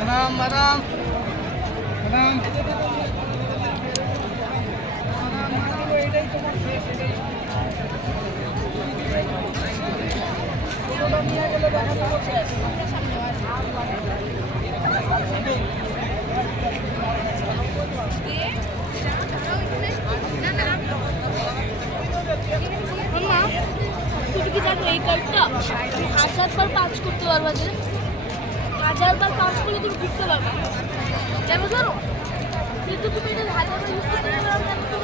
Madam madam madam এটাই তোমার শেষ এটাই নিয়ে গেলে দেখা যাবো শেষ তুমি কি জানো এই কার্ডটা 1000 বার পাঁচ করতে পারবা, যে 1000 বার পাঁচ করলে তুমি জিততে পারবা। কেন জানো? কিন্তু তুমি এটা 1000 বার ইউজ করতে পারবে না।